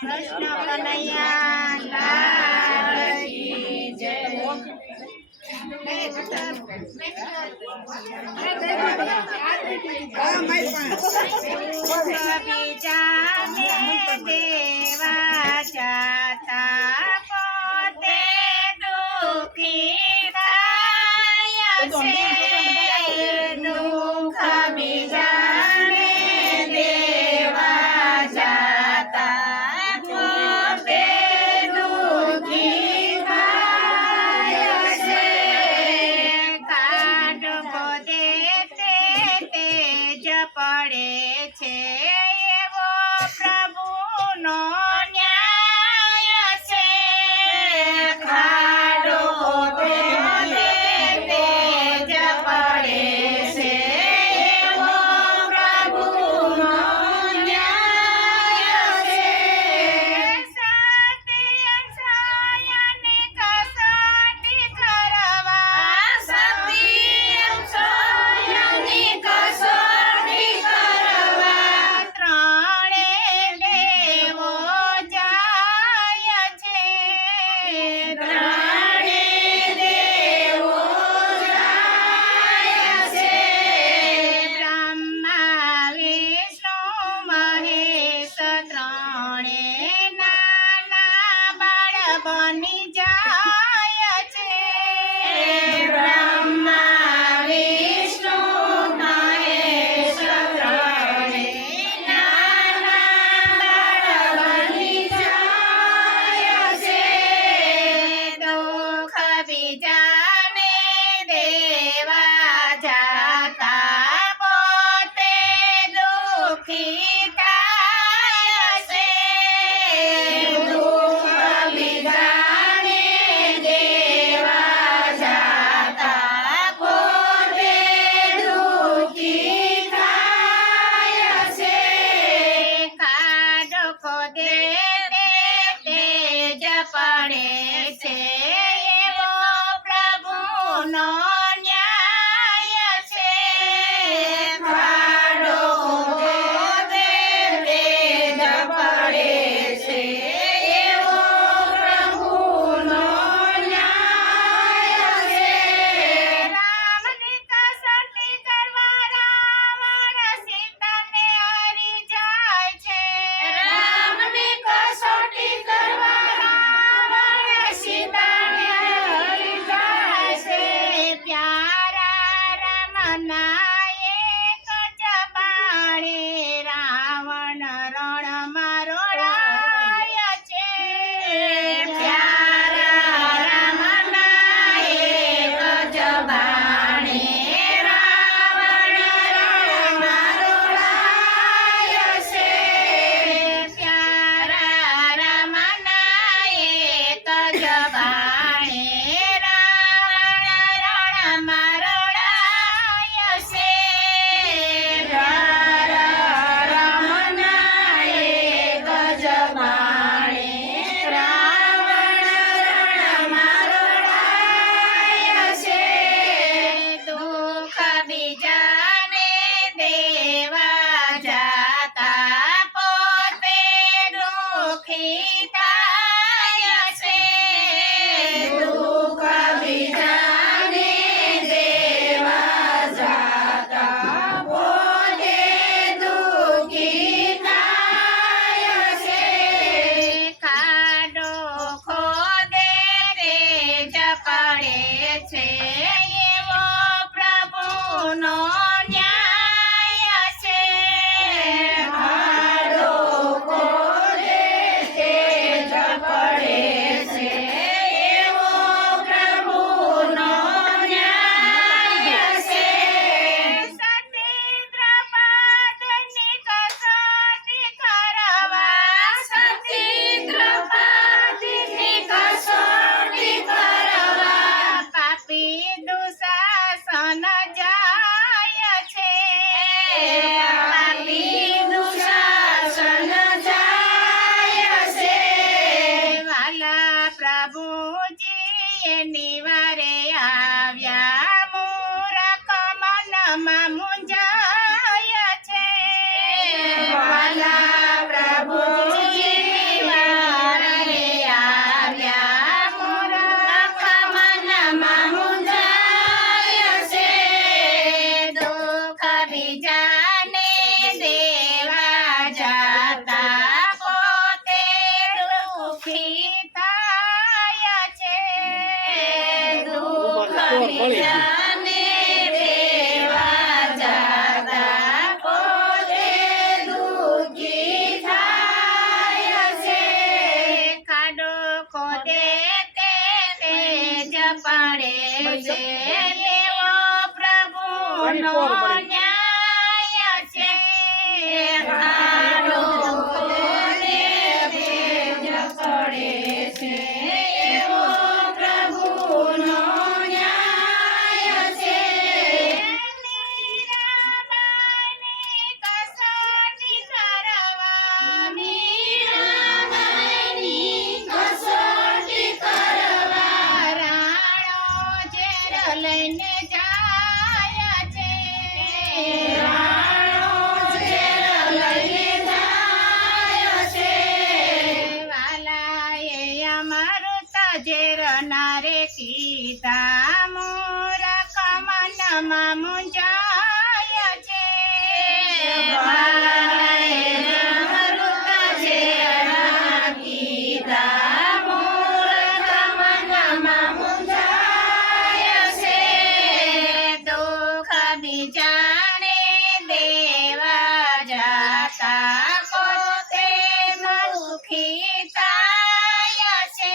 કૃષ્ણ કનૈયા લાલ કી જય। બીજાને દેવા જાતા પોતે દુઃખી થાય છે। દુઃખ બીજાને દેવા જાતા પોતે દુઃખી થાય છે। કાઢવો દે તે તેજ પડે છે એવો પ્રભુનો ન્યાય છે। કાઢવો દે તે તેજ પડે છે એવો પ્રભુનો ન્યાય છે। સત્ય છાયાને કસોટી કરવા સત્ય છાયાની કસોટી કરવા ત્રણે દેવો જાય છે। ત્રણે દેવો જાય છે। બ્રહ્મા વિષ્ણુ મહેશ ત્રણે નાના બાળ બની જાય છે। બ્રહ્મા વિષ્ણુ મહેશ ત્રણે નાના બાળ બની જાય છે। દુઃખ બીજાને દેવા જાતા પોતે દુઃખી થાય છે। દુઃખ બીજાને દેવા જાતા પોતે દુઃખી થાય છે। કાઢો દે તે તેજ પડે છે એવો પ્રભુનો ન્યાય છે। કાઢો દે તેજ પડે છે એવો પ્રભુનો ન્યાય છે। રામની કસોટી કરવા રાવણ સીતાને હરી જાય છે। રામની કસોટી કરવા રાવણ સીતાને હરી જાય છે। પ્યારા રામના એક જ બાણે રાવણ રણમાં રોળાય છે। પ્યારા રામના એક જ બાણે રાવણ રણમાં રોળાય છે। પ્યારા રામના એક જ બાણે રાવણ રણમાં રોળાય છે। પ્યારા રામના એક જ બાણે રાવણ રણમાં રોળાય છે। દુઃખ બીજાને દેવા જાતા પોતે દુઃખી થાય છે। દુઃખ બીજાને દેવા જાતા પોતે દુઃખી થાય છે। કાઢો ખોદે તેજ પડે છે એવો પ્રભુનો ન્યાય છે। કાઢો ખોદે તેજ પડે છે એવો પ્રભુનો ન્યાય છે। સતી દ્રૌપદીની કસોટી કરવા સતી દ્રૌપદીની કસોટી કરવા પાપી દુશાસન જાય છે। પાપી દુશાસન જાય છે। વાલા પ્રભુજી નિવારે આવ્યા મૂરખ મનમાં મૂંઝાય છે। વાલા પ્રભુજી જાને દેવા જાતા પોતે દુઃખી થાય છે. ખાડો ખોદે તે જ પડે છે, એવો પ્રભુનો ન્યાય છે. ખાડો ખોદે તે જ પડે છે, એવો પ્રભુનો ન્યાય છે. મીરાબાઈની કસોટી કરવા, મીરાબાઈની કસોટી કરવા રાણો ઝેર લઈને જાય છે. રાણો ઝેર લઈને જાય છે. વાલાએ અમૃત ઝેર ના રે કીધા, મૂરખ મનમાં મૂંઝાય છે. વાલાએ અમૃત ઝેર ના કીધા, મૂરખ મનમાં મૂંઝાય છે. દુઃખ બીજાને દેવા જાતા પોતે દુઃખી થાય છે.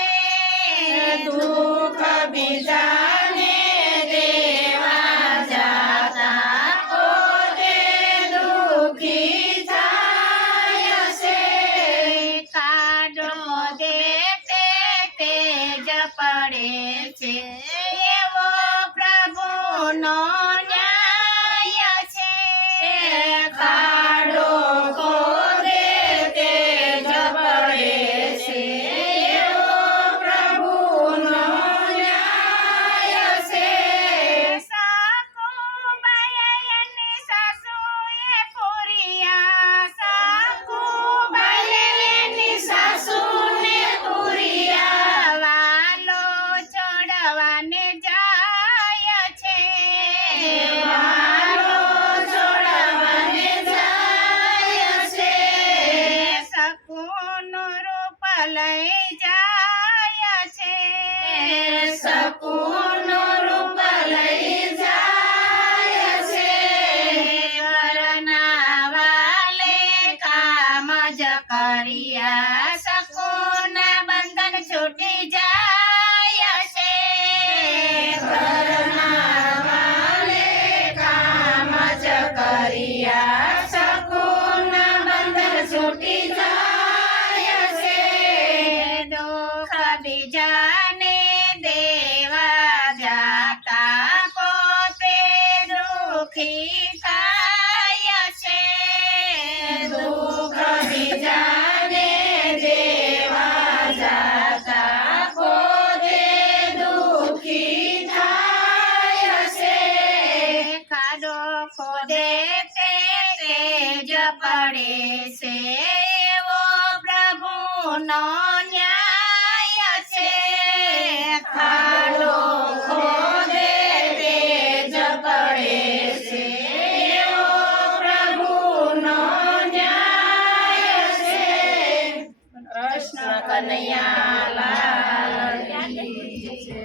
દુઃખ બીજાને દેવા જાતા પોતે દુઃખી થાય છે. કાઢો દે તે જ પડે છે, એવો પ્રભુનો ન્યાય છે. ખાડો ખોદે તે જ પડે છે, એવો પ્રભુનો ન્યાય છે. સાકુબાઈ એની સાસુએ પૂરિયા, સાકુબાઈ એની સાસુને પૂરિયા વાલો છોડવાને જાય છે. વાલો છોડવાને જાય છે. શકુનું રૂપ લઈ જાય છે. શકુનું રૂપ લઈ જાય છે. ઘરના વાલે કામ જ કર્યા, શકુના બંધન છૂટી જાય છે. ઘરના વાલે કામ જ કર્યા, શકુના બંધન છૂટી જાય છે. દુઃખ બીજાને દેવા જાતા પોતે દુઃખી થાય છે. દુઃખ બીજાને દેવા જાતા પોતે દુઃખી થાય છે. ખાડો ખોદે તે જ પડે છે, એવો પ્રભુનો ન્યાય છે. ખાડો ખોદે તે જ પડે છે, એવો પ્રભુનો ન્યાય છે. કૃષ્ણ કનૈયા લાલ કી જય.